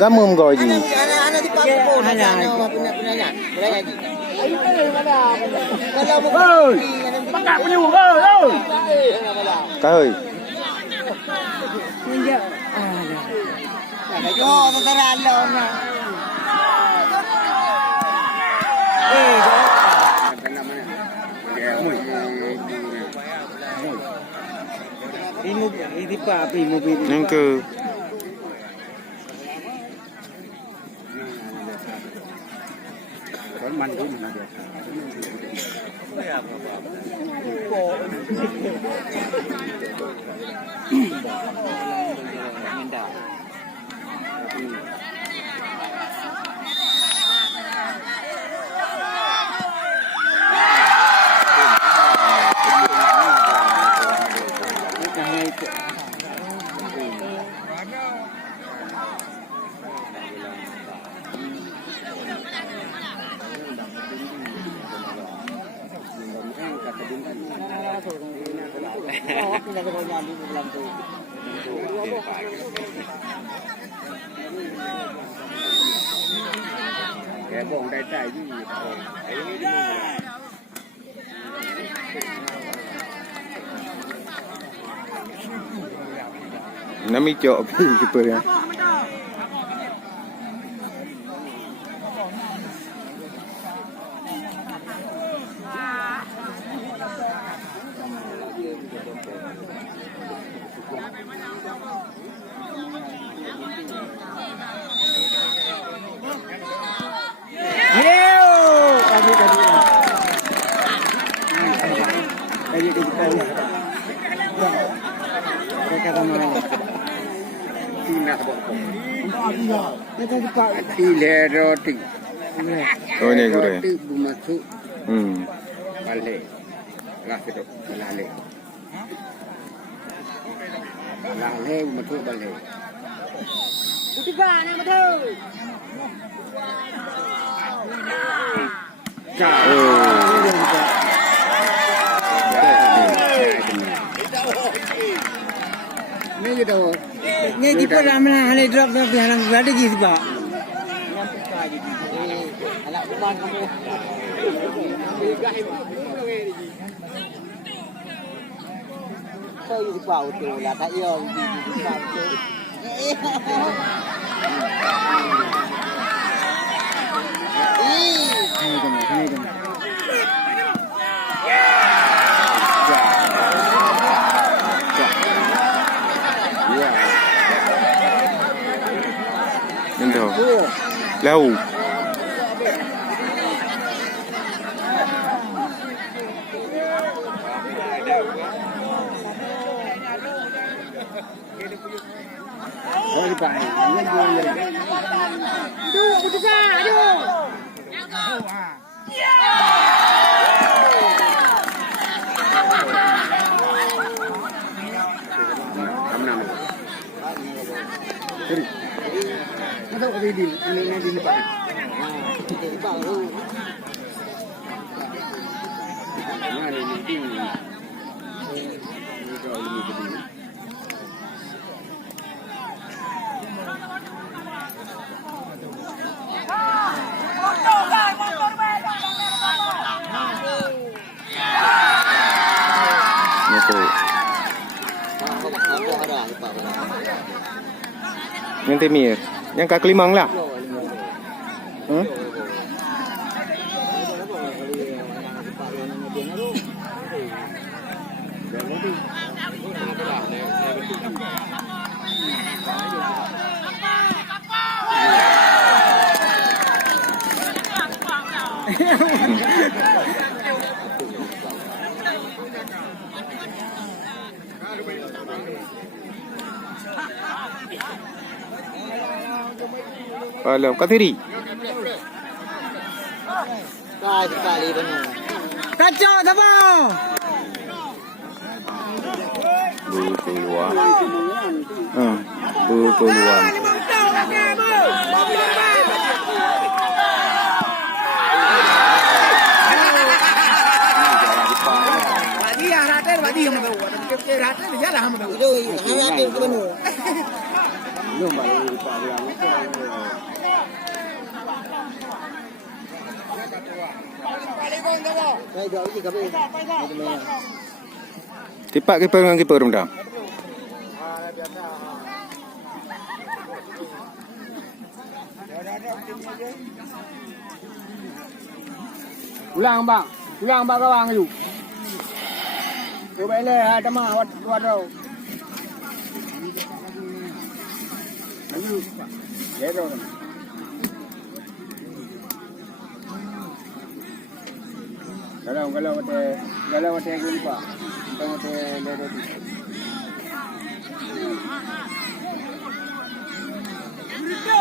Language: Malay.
Zamum kau je. Anak di Pak Pupur punya ni. Kalau mau Pakak punya Kau. Yo, negara Allah. Ini Pak api mobil. Yang ke Nami cok keeper ya. Roti. Oh ni gure. Roti bumasuk balik. Kelas itu balik. Balik masuk balik. Tiga nak betul. Ni kita. Ni di mana hal drop drop di halang berada di sini pak. Anak kuman kamu. Kau di bawah tu lah tak yo. Lau. Oh di Pak. Aduh, betul aduh. Ada apa ini di Pak? Di Pak. Mana ini? Yang temir, yang kaki limang lah. Alam, Kathiri. Kali benar. Kacau apa? Berkeluar. Berkeluar. Belum baru lupa ulang. Baik, jauh lagi kami. Tipak kiper dengan kiper mudah. Ulang bang kawang tu. Coba le, ada mah waduh. Ayo, jero. Kalau ada gumpa. Kita ada lele. Go!